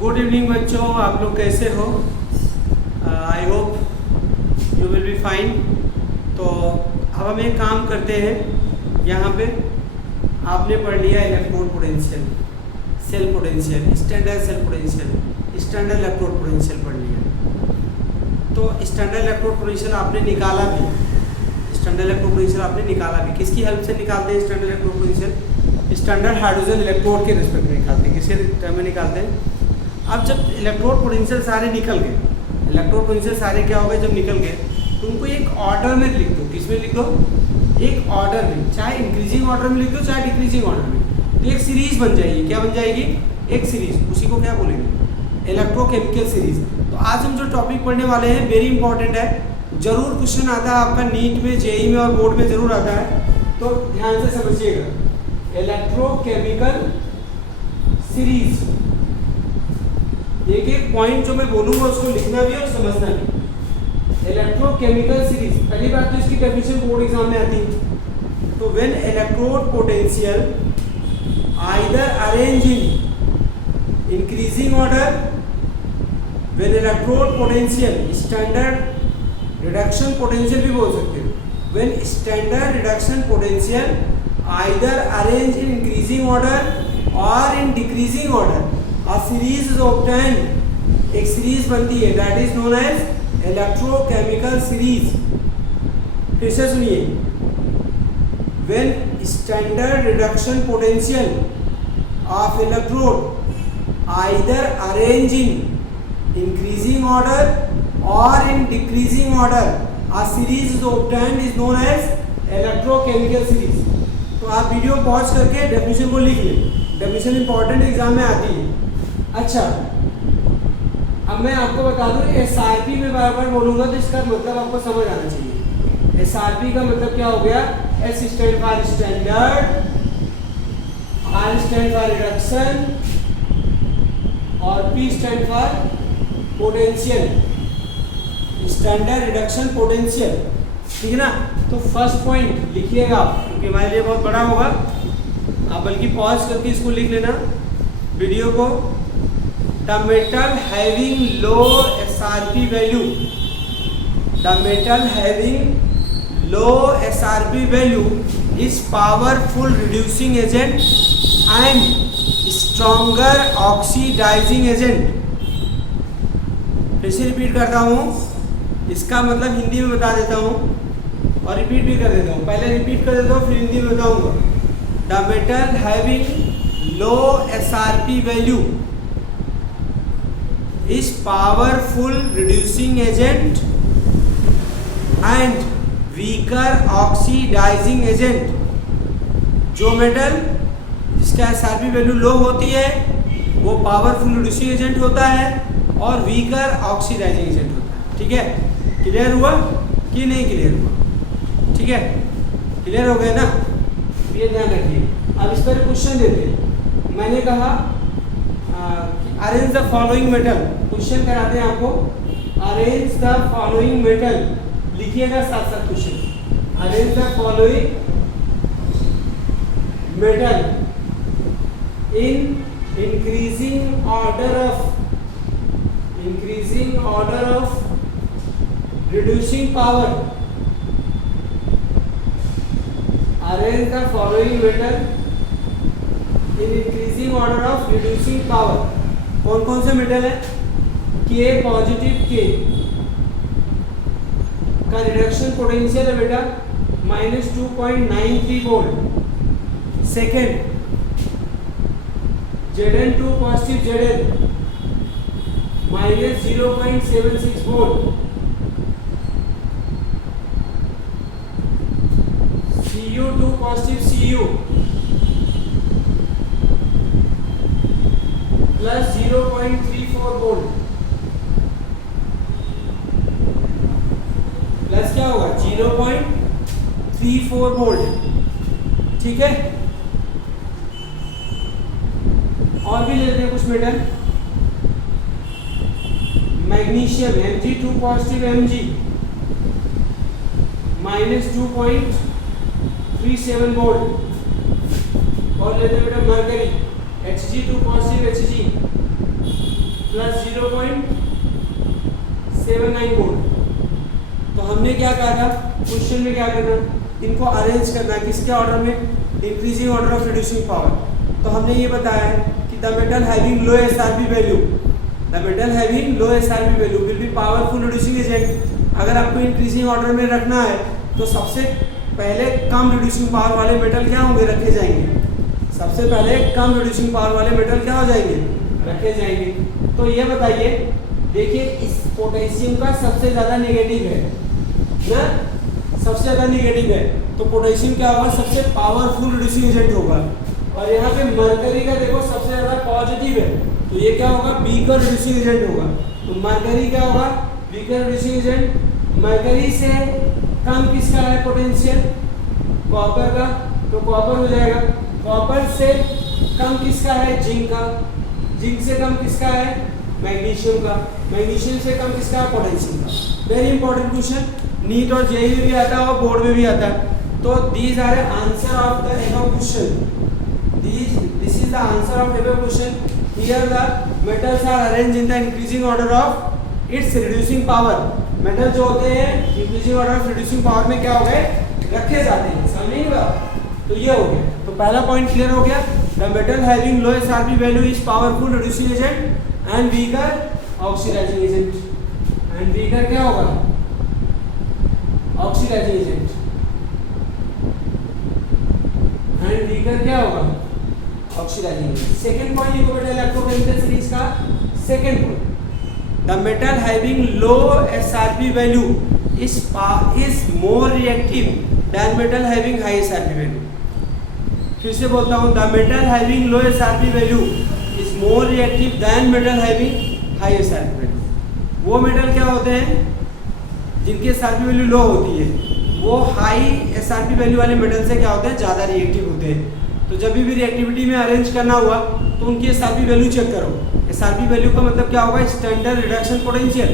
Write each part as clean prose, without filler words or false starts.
Good evening बच्चों, आप लोग कैसे हो? I hope you will be fine. तो अब हम एक काम करते हैं। यहाँ पे आपने पढ़ लिया electrode potential, cell potential, standard cell potential, standard electrode potential पढ़ लिया। तो स्टैंडर्ड इलेक्ट्रोड पोटेंशियल आपने निकाला भी, स्टैंडर्ड इलेक्ट्रोड पोटेंशियल आपने निकाला भी। किसकी हेल्प से निकालते हैं standard electrode potential? Standard hydrogen electrode के रिस्पेक्ट में निकालते हैं। किसके टर्म में निकालते हैं? अब जब इलेक्ट्रोड पोटेंशियल सारे निकल गए, इलेक्ट्रोड पोटेंशियल सारे क्या हो गए जब निकल गए, तो उनको एक ऑर्डर में लिख दो। किसमें लिख दो? एक ऑर्डर में, चाहे इंक्रीजिंग ऑर्डर में लिख दो चाहे डिक्रीजिंग ऑर्डर में। तो एक सीरीज बन जाएगी। क्या बन जाएगी? एक सीरीज। उसी को क्या बोलेंगे? Electrochemical series. तो आज हम जो टॉपिक पढ़ने वाले हैं वेरी इंपॉर्टेंट है। जरूर क्वेश्चन आता है आपका नीट में, जेई में और बोर्ड में जरूर आता है, तो ध्यान से समझिएगा। इलेक्ट्रोकेमिकल सीरीज, एक एक पॉइंट जो मैं बोलूंगा उसको लिखना भी और समझना भी। इलेक्ट्रोकेमिकल सीरीज, पहली बात तो इसकी डेफिनेशन बोर्ड एग्जाम में आती है। तो when electrode potential either arrange in increasing order, when electrode potential standard reduction potential भी बोल सकते हो, when standard reduction potential either arrange in increasing order और in decreasing order, a series is obtained। एक सीरीज बनती है, that is known as electrochemical series। फिर से सुनिए, when standard reduction potential of electrode either arrange in increasing order or in decreasing order, a series is obtained is known as electrochemical series। तो आप video pause करके definition को लिख लें, definition important exam में आती है। अच्छा, अब मैं आपको बता दूं, एसआरपी में बार-बार बोलूंगा तो इसका मतलब आपको समझ आना चाहिए। एसआरपी का मतलब क्या हो गया? S stand for standard, R stand for reduction और P stand for potential, standard reduction potential. ठीक है ना? तो फर्स्ट पॉइंट लिखिएगा आप, क्योंकि हमारे लिए बहुत बड़ा होगा। आप बल्कि पॉज करके इसको लिख लेना वीडियो को। The metal having low SRP value, the metal having low SRP value is powerful reducing agent and stronger oxidizing agent। फिर से रिपीट करता हूँ, इसका मतलब हिंदी में बता देता हूँ और रिपीट भी कर देता हूँ। पहले रिपीट कर देता हूँ फिर हिंदी में बताऊँगा। The metal having low SRP value is powerful reducing agent and weaker oxidizing agent। जो मेटल जिसका एसआरपी वैल्यू लो होती है वो पावरफुल रिड्यूसिंग एजेंट होता है और वीकर ऑक्सीडाइजिंग एजेंट होता है। ठीक है? क्लियर हुआ कि नहीं क्लियर हुआ? ठीक है, क्लियर हो गया ना? ये ध्यान रखिए। अब इस पर क्वेश्चन देते हैं। मैंने कहा arrange the following metal, question कराते हैं आपको। अरेंज द फॉलोइंग मेटल, लिखिएगा साथ साथ question. Arrange the following metal in increasing order of reducing power. Arrange the following metal in increasing order of reducing power. कौन कौन से मेटल है? के पॉजिटिव के का रिडक्शन पोटेंशियल है बेटा -2.93 volt. Second, Zn2 positive Zn -0.76 volt. Cu2 positive Cu plus 0.34 volt. Plus क्या होगा? 0.34 वोल्ट। ठीक है? और भी लेते हैं कुछ metal. Magnesium Mg2 positive Mg -2.37 volt. और लेते हैं बेटा mercury Hg2 positive Hg plus 0.79 volt. तो हमने क्या कहा था क्वेश्चन में, क्या करना, इनको अरेंज करना है किसके ऑर्डर में, increasing order of reducing power. तो हमने ये बताया है कि the metal having low SRP value, the metal having low SRP value will be powerful reducing agent. अगर आपको इंक्रीजिंग ऑर्डर में रखना है तो सबसे पहले कम रिड्यूसिंग पावर वाले मेटल क्या होंगे, रखे जाएंगे। सबसे पहले कम रिड्यूसिंग पावर वाले मेटल क्या हो जाएंगे, रखे जाएंगे। तो ये बताइए, देखिए इस पोटेशियम का सबसे ज्यादा नेगेटिव है ना, सबसे ज्यादा नेगेटिव है, तो पोटेशियम क्या होगा, सबसे पावरफुल रिड्यूसिंग एजेंट होगा। और यहाँ पे मरकरी का देखो सबसे ज्यादा पॉजिटिव है, तो ये क्या होगा, वीकर रिड्यूसिंग एजेंट होगा। तो मरकरी क्या होगा, वीकर रिड्यूसिंग एजेंट। मरकरी से कम किसका है पोटेंशियल, कॉपर का, तो कॉपर हो जाएगा। कॉपर से कम किसका है, जिंक का। जिंक से कम किसका है, मैग्नीशियम का। मैग्नीशियम से कम किसका है, पोटेशियम का। वेरी इंपॉर्टेंट क्वेश्चन, नीट और जेईई में भी आता है और बोर्ड में भी आता है। तो these are answer of the above question, this is the answer of above question. Here the metals are arrange in the increasing order of its reducing power. Metal जो होते हैं increasing order of reducing power में क्या हो गए, रखे जाते हैं, समझिएगा। तो ये हो गया, तो पहला पॉइंट क्लियर हो गया, the metal having low SRP value is powerful reducing agent and weaker oxidizing agent. And weaker क्या होगा, ऑक्सीडाइजिंग एजेंट। एंड वीकर क्या होगा, ऑक्सीडाइजिंग एजेंट। सेकंड पॉइंट लिखो बेटा इलेक्ट्रोकेमिकल सीरीज का second point, the metal having low SRP value is more reactive then metal having high SRP value. फिर से बोलता हूं, the metal having low SRP value is more reactive then metal having high SRP value. वो metal क्या होते हैं जिनकी SRP value लो होती है, वो हाई एसआरपी वैल्यू वाले मेटल से क्या होते हैं, ज़्यादा रिएक्टिव होते हैं। तो जब भी रिएक्टिविटी में अरेंज करना हुआ तो उनकी एसआरपी वैल्यू चेक करो। एसआरपी वैल्यू का मतलब क्या होगा, स्टैंडर्ड रिडक्शन पोटेंशियल,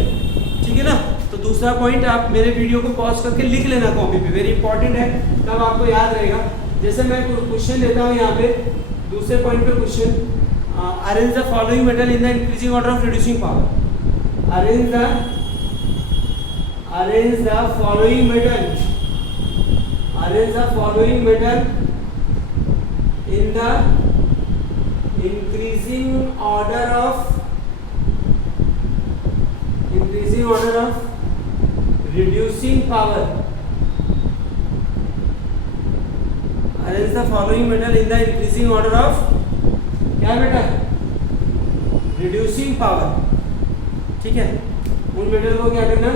ठीक है ना। तो दूसरा पॉइंट आप मेरे वीडियो को पॉज करके लिख लेना कॉपी पे, वेरी इंपॉर्टेंट है, तब आपको याद रहेगा। जैसे मैं क्वेश्चन देता हूँ यहाँ पे, दूसरे पॉइंट पे question, arrange the following metal in the increasing order of reducing power. Arrange the following metal in the increasing order of reducing power. Arrange the following metal in the increasing order of क्या बेटा, reducing power, ठीक है। उन metal को क्या करना,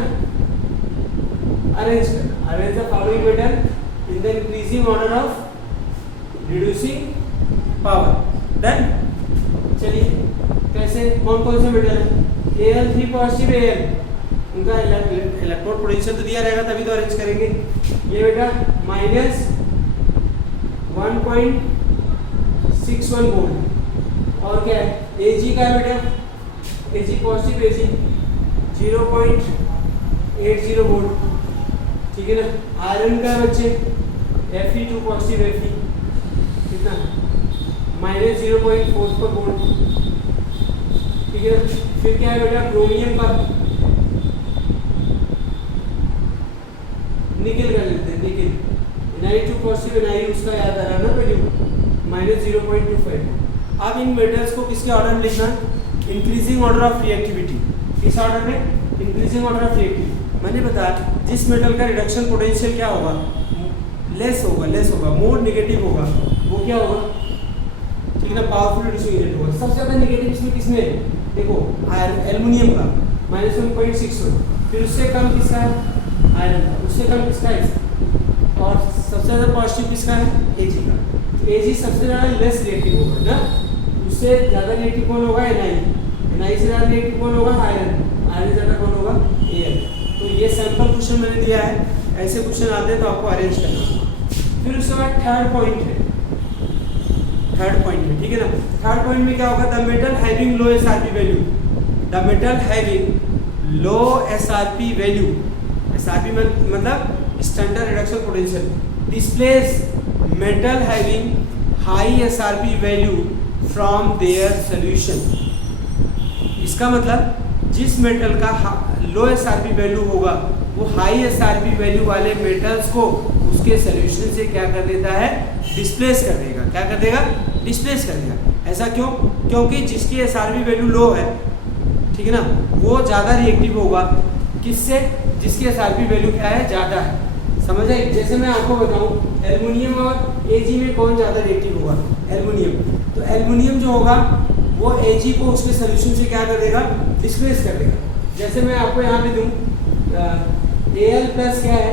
arrange करना। Arrange the following metal in the increasing order of reducing power. Done. चलिए कैसे, कौन कौन से मेटल है, Al3 पॉजिटिव Al, उनका इलेक्ट्रोड पोटेंशियल तो दिया रहेगा तभी तो अरेंज करेंगे। ये बेटा -1.61 वोल्ट। और क्या है, Ag का है बेटा, Ag पॉजिटिव Ag 0.80 वोल्ट, ठीक है ना। आयरन का है बच्चे Fe2 पॉजिटिव Fe कितना, -0.44 वोल्ट, ठीक है ना। फिर क्या है बेटा, क्रोमियम का, निकल कर लेते हैं, निकल Ni2 पॉजिटिव Ni उसका याद आ रहा है ना वैल्यू, -0.25। अब इन मेटल्स को किसके ऑर्डर में लिखना, इंक्रीजिंग ऑर्डर ऑफ रिएक्टिविटी। किस ऑर्डर में, इंक्रीजिंग ऑर्डर ऑफ रिएक्टिविटी। मैंने बताया जिस मेटल का रिडक्शन पोटेंशियल क्या होगा, लेस होगा, मोर नेगेटिव होगा, वो क्या होगा, ठीक है ना, पावरफुल रिड्यूसिंग एजेंट होगा। सबसे ज़्यादा नेगेटिव इसमें किसमें, देखो एल्युमिनियम का -1.61, फिर उससे कम किसका है, आयरन का, उससे कम किसका है, और सबसे ज़्यादा पॉजिटिव किसका है, Ag का। तो Ag सबसे ज़्यादा लेस रिएक्टिव होगा ना, उससे ज़्यादा रिएक्टिव कौन होगा, Ni से ज़्यादा रिएक्टिव कौन होगा, आयरन से ज़्यादा कौन होगा, Al। तो ये सैंपल क्वेश्चन मैंने दिया है, ऐसे क्वेश्चन आते हैं तो आपको अरेंज करना होगा। फिर उसके बाद थर्ड पॉइंट है, ठीक है ना। थर्ड पॉइंट में क्या होगा, the metal having low SRP value, the metal having low SRP value, SRP मतलब standard reduction potential, displace metal having high SRP value from their solution. इसका मतलब जिस मेटल का लो एसआरपी वैल्यू होगा वो हाई एसआरपी वैल्यू वाले metals को उसके सोल्यूशन से क्या कर देता है, डिस्प्लेस कर देगा। क्या कर देगा, डिस्प्लेस कर देगा। ऐसा क्यों? क्योंकि जिसकी एसआरपी वैल्यू लो है, ठीक है ना, वो ज़्यादा रिएक्टिव होगा किससे, जिसकी एसआरपी वैल्यू क्या है, ज़्यादा है। समझ आए? जैसे मैं आपको बताऊं एल्युमिनियम और एजी में कौन ज़्यादा रिएक्टिव होगा, एल्युमिनियम। तो एल्युमिनियम जो होगा वो एजी को उसके सोल्यूशन से क्या कर देगा, डिस्प्लेस कर देगा। जैसे मैं आपको यहाँ पे दूँ Al प्लस क्या है,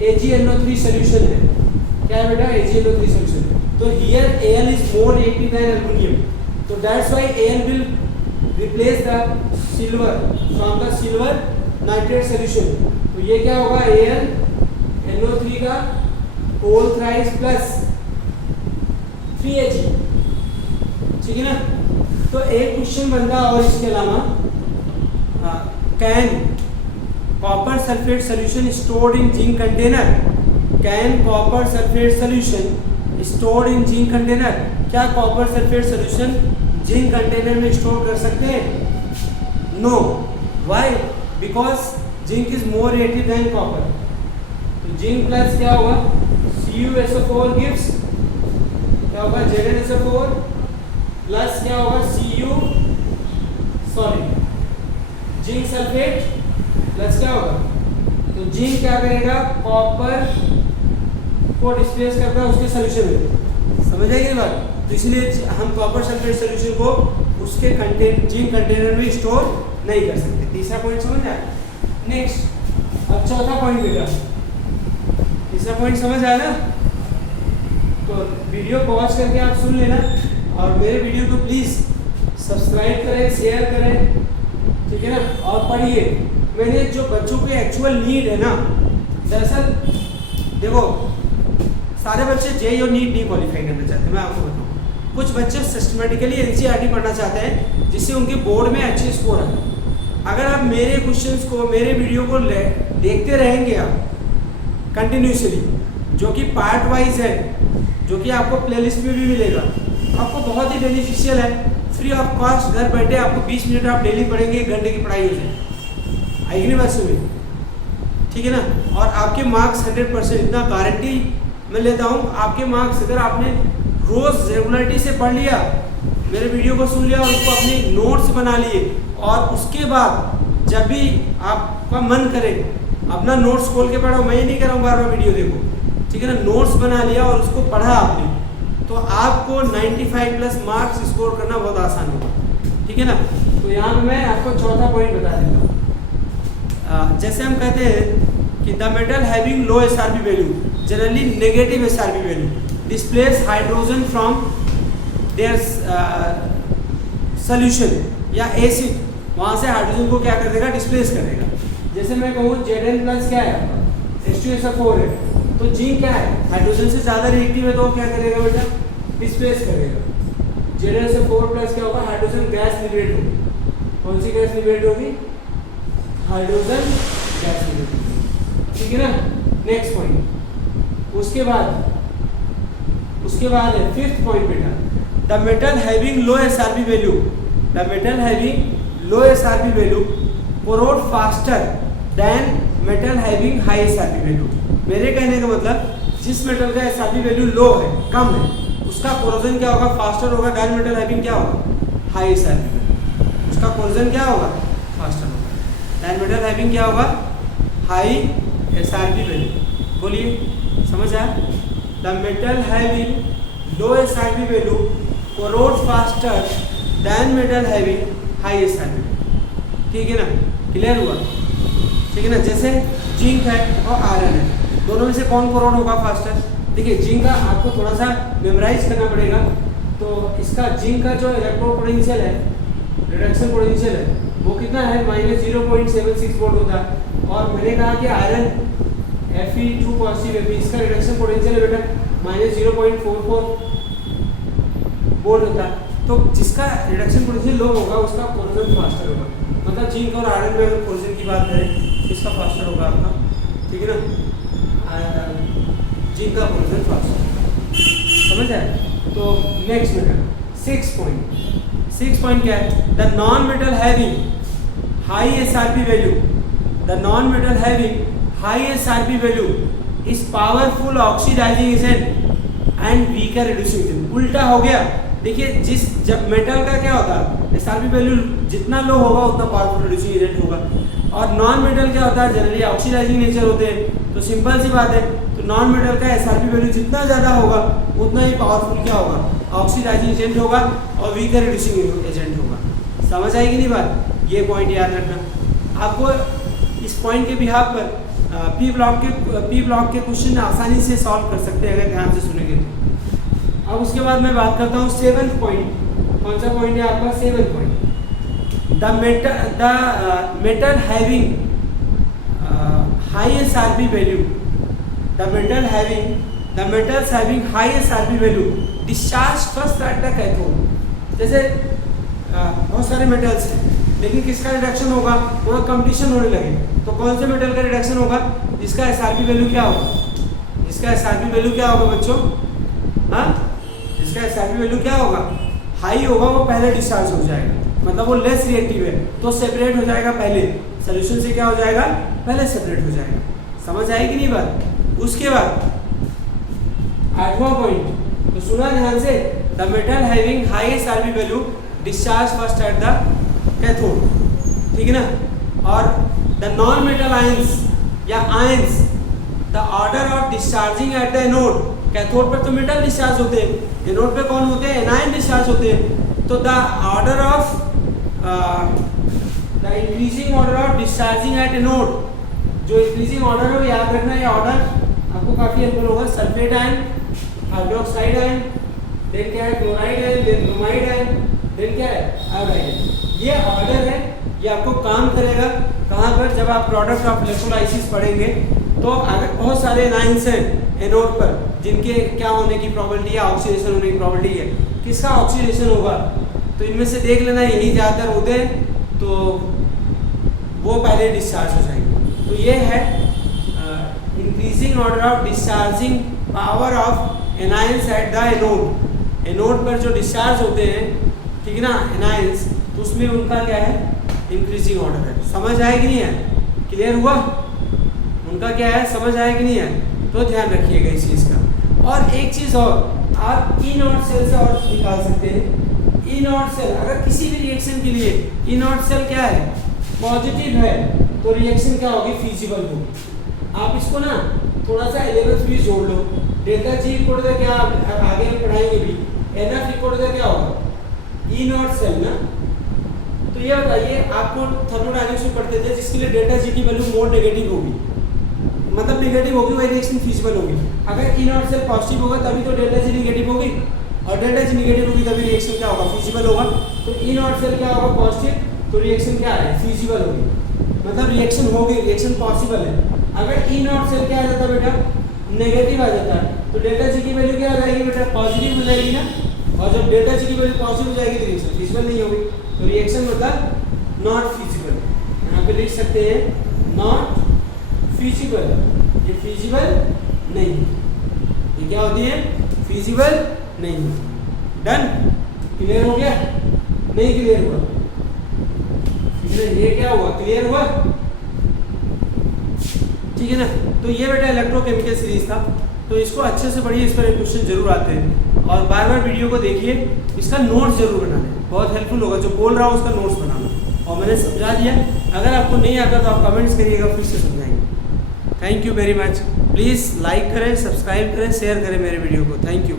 AgNO3 सोल्यूशन है। क्या है बेटा, AgNO3 सोल्यूशन है। तो here Al is more reactive than aluminium, तो that's why Al will replace the silver from the silver nitrate solution. तो ये क्या होगा, AlNO3 का होल थ्राइस प्लस 3Ag, ठीक है ना। तो एक क्वेश्चन बनता और इसके अलावा can copper sulphate solution stored in zinc container, can copper sulphate solution stored in zinc container, क्या copper sulphate solution zinc container में स्टोर कर सकते हैं? No. Why? Because zinc is more reactive than copper. तो zinc plus क्या होगा, CuSO4 gives क्या होगा, ZnSO4 प्लस क्या होगा, जिंक सल्फेट प्लस क्या होगा, तो जिंक क्या करेगा, कॉपर को डिस्प्लेस करता है उसके सोल्यूशन में। समझ आएगी बात? तो इसलिए हम कॉपर सल्फेट सोल्यूशन को उसके जिंक कंटेनर में स्टोर नहीं कर सकते। तीसरा पॉइंट समझ आया? नेक्स्ट, अब चौथा पॉइंट बेटा, तीसरा पॉइंट समझ आया ना? तो वीडियो पॉज करके आप सुन लेना और मेरे वीडियो को प्लीज़ सब्सक्राइब करें, शेयर करें, ठीक है ना, और पढ़िए। मैंने जो बच्चों के एक्चुअल नीड है ना, दरअसल देखो सारे बच्चे जेईई और नीट नहीं क्वालिफाई करना चाहते। मैं आपको बताऊँ, कुछ बच्चे सिस्टमेटिकली एनसीईआरटी पढ़ना चाहते हैं जिससे उनके बोर्ड में अच्छे स्कोर आए। अगर आप मेरे क्वेश्चंस को, मेरे वीडियो को देखते रहेंगे आप कंटिन्यूसली, जो कि पार्ट वाइज है, जो कि आपको प्लेलिस्ट में भी मिलेगा, आपको बहुत ही बेनिफिशियल है। फ्री ऑफ कॉस्ट घर बैठे आपको 20 मिनट आप डेली पढ़ेंगे, 1 घंटे की पढ़ाई हो जाए। आएगी नहीं बात सुनिए, ठीक है ना। और आपके मार्क्स 100% इतना गारंटी मैं लेता हूँ। आपके मार्क्स अगर आपने रोज़ रेगुलरिटी से पढ़ लिया, मेरे वीडियो को सुन लिया और उसको अपनी नोट्स बना लिए, और उसके बाद जब भी आपका मन करे अपना नोट्स खोल के पढ़ो, मैं ये नहीं कह रहा हूँ बार बार वीडियो देखो, ठीक है ना। नोट्स बना लिया और उसको पढ़ा आपने, तो आपको 95 प्लस मार्क्स स्कोर करना बहुत आसान होगा, ठीक है ना। तो यहाँ पे मैं आपको चौथा पॉइंट बता देता हूँ। जैसे हम कहते हैं कि the metal having low SRP value, generally negative SRP value, displace hydrogen from their solution या एसिड, वहाँ से हाइड्रोजन को क्या कर देगा, डिस्प्लेस कर देगा। जैसे मैं कहूँ Zn प्लस क्या है, H2SO4 है, तो जिंक क्या है, हाइड्रोजन से ज़्यादा रिएक्टिव है, तो क्या करेगा बेटा, डिस्प्लेस करेगा। ZnSO4 प्लस क्या होगा, हाइड्रोजन गैस लिबरेट होगी। कौन सी गैस लिबरेट होगी, हाइड्रोजन गैस लिबरेट होगी, ठीक है ना। नेक्स्ट पॉइंट, उसके बाद है फिफ्थ पॉइंट बेटा, the metal having low SRP value, the metal having low SRP value corrode faster than metal having high SRP value. मेरे कहने का मतलब जिस मेटल का एसआरपी वैल्यू लो है, कम है, उसका कोरोजन क्या होगा, फास्टर होगा, देन मेटल हैविंग क्या होगा, हाई एसआरपी वैल्यू। उसका कोरोजन क्या होगा, फास्टर होगा, देन मेटल हैविंग क्या होगा, हाई एसआरपी वैल्यू। बोलिए, समझ आया? The metal having low SRP value corrode faster than metal having high SRP value, ठीक है ना। क्लियर हुआ, ठीक है ना। जैसे जिंक है और आयरन है, दोनों में से कौन कोरोड होगा फास्टर? देखिए जिंक का आपको थोड़ा सा मेमोराइज करना पड़ेगा। तो इसका जिंक का जो इलेक्ट्रो पोटेंशियल है, रिडक्शन पोटेंशियल है, वो कितना है, -0.76 वोल्ट होता है। और मैंने कहा कि आयरन Fe2 पॉजिटिव है, इसका रिडक्शन पोटेंशियल है बेटा -0.44 वोल्ट होता है। तो जिसका रिडक्शन पोटेंशियल लो होगा उसका कोरोजन फास्टर होगा। मतलब जिंक और आयरन में अगर कोरोजन की बात करें, इसका फास्टर होगा आपका, ठीक है ना, जिंक का कोरोजन फास्टर, समझ आए? तो नेक्स्ट बेटा 6 पॉइंट क्या है, the non metal having high SRP value, the non metal having high SRP value is powerful oxidizing agent and weaker reducing agent. उल्टा हो गया, देखिए जब मेटल का क्या होता है SRP वैल्यू जितना लो होगा उतना पावरफुल रिड्यूसिंग एजेंट होगा, और नॉन मेटल क्या होता है जनरली ऑक्सीडाइजिंग नेचर होते हैं, तो सिंपल सी बात है, तो नॉन मेटल का SRP वैल्यू जितना ज़्यादा होगा उतना ही पावरफुल क्या होगा, ऑक्सीडाइजिंग एजेंट होगा और वीकर रिड्यूसिंग एजेंट होगा। समझ आएगी नहीं बात, ये पॉइंट याद रखना। आपको इस पॉइंट के बिहाफ पर पी ब्लॉक के क्वेश्चन आसानी से सॉल्व कर सकते हैं अगर ध्यान से सुनेंगे तो। अब उसके बाद मैं बात करता हूँ 7th पॉइंट। कौन सा पॉइंट है आपका 7th point, the metal having high SRP value, the metals having high SRP value discharge first at the cathode। जैसे बहुत सारे मेटल्स हैं लेकिन किसका रिडक्शन होगा, वहाँ कंपटीशन होने लगे, तो कौन से मेटल का रिडक्शन होगा जिसका SRP वैल्यू क्या होगा, जिसका SRP वैल्यू क्या होगा बच्चों, हाँ जिसका SRP वैल्यू क्या होगा हाई होगा, वो पहले डिस्चार्ज हो जाएगा, मतलब वो लेस रिएक्टिव है तो सेपरेट हो जाएगा, पहले सोल्यूशन से क्या हो जाएगा, पहले सेपरेट हो जाएगा। समझ आएगी नहीं बात। उसके बाद 8वां पॉइंट, तो सुना ध्यान से, the metal having high SRP value discharge first at the cathode, ठीक है ना। और द नॉन मेटल आयंस या ions the order of discharging at the anode, cathode पर तो मेटल डिस्चार्ज होते हैं, एनोड पे कौन होते हैं, एनायन डिस्चार्ज होते हैं, तो the order of the increasing order of discharging at anode, जो इंक्रीजिंग ऑर्डर है याद रखना, ये ऑर्डर आपको काफी हेल्पफुल होगा। Sulphate ion, hydroxide ion, then क्या है chloride ion, then bromide ion, then क्या है आयोडाइड आयन। ये ऑर्डर है, ये आपको काम करेगा कहाँ पर, जब आप प्रोडक्ट ऑफ इलेक्ट्रोलाइसिस पढ़ेंगे, तो अगर बहुत सारे एनायंस हैं एनोड पर जिनके क्या होने की प्रोबेबिलिटी है, ऑक्सीडेशन होने की प्रोबेबिलिटी है, किसका ऑक्सीडेशन होगा, तो इनमें से देख लेना यही ज़्यादातर होते हैं, तो वो पहले डिस्चार्ज हो जाएंगे। तो ये है increasing order of discharging power of anions at the anode. Anode पर जो डिस्चार्ज होते हैं, ठीक है ना, एनायंस, तो उसमें उनका क्या है, इंक्रीजिंग ऑर्डर है। समझ आए कि नहीं है, क्लियर हुआ, उनका क्या है, समझ आए कि नहीं है, तो ध्यान रखिएगा इस चीज़ का। और एक चीज़ और, आप ई नॉट सेल से और निकाल सकते हैं। ई नॉट सेल अगर किसी भी रिएक्शन के लिए ई नॉट सेल क्या है, पॉजिटिव है, तो रिएक्शन क्या होगी, फीजिबल होगी। आप इसको ना थोड़ा सा 11th भी जोड़ लो, डेल्टा जी इक्वल टू क्या, आगे हम पढ़ाएंगे भी, एनएफ इक्वल टू क्या होगा, ई नॉट सेल ना। तो ये बताइए, आपको थर्मोडायनेमिक्स में पढ़ते थे जिसके लिए डेल्टा जी की वैल्यू मोर नेगेटिव होगी, मतलब नेगेटिव होगी, वही रिएक्शन फीजिबल होगी। अगर ई नॉट सेल पॉजिटिव होगा तभी तो डेल्टा जी नेगेटिव होगी, और डेल्टा जी नेगेटिव होगी तभी रिएक्शन क्या होगा, फीजिबल होगा। तो ई नॉट सेल क्या होगा, पॉजिटिव, तो रिएक्शन क्या है, फीजिबल होगी, मतलब रिएक्शन होगी, रिएक्शन पॉसिबल है। अगर ई नॉट सेल क्या आ जाता है बेटा, नेगेटिव आ जाता है, तो डेल्टा जी की वैल्यू क्या आ जाएगी बेटा, पॉजिटिव हो जाएगी ना, और जब डेल्टा जी की वैल्यू पॉजिटिव हो जाएगी तो रिएक्शन फीजिबल नहीं होगी, तो रिएक्शन मतलब नॉट फीजिबल। यहाँ पे लिख सकते हैं नॉट फीजिबल, ये फीजिबल नहीं, ये क्या होती है, फीजिबल नहीं। डन, क्लियर हो गया, नहीं क्लियर हुआ, ये क्या हुआ, क्लियर हुआ, ठीक है ना। तो ये बेटा इलेक्ट्रोकेमिकल सीरीज था, तो इसको अच्छे से पढ़िए, इस पर क्वेश्चन जरूर आते हैं, और बार बार वीडियो को देखिए, इसका नोट्स जरूर बनाना, बहुत हेल्पफुल होगा, जो बोल रहा हूँ उसका नोट्स बनाना। और मैंने समझा दिया, अगर आपको नहीं आता तो आप कमेंट्स करिएगा, फिर से समझाएंगे। Thank you very much, please like करें, सब्सक्राइब करें, शेयर करें मेरे वीडियो को, थैंक यू।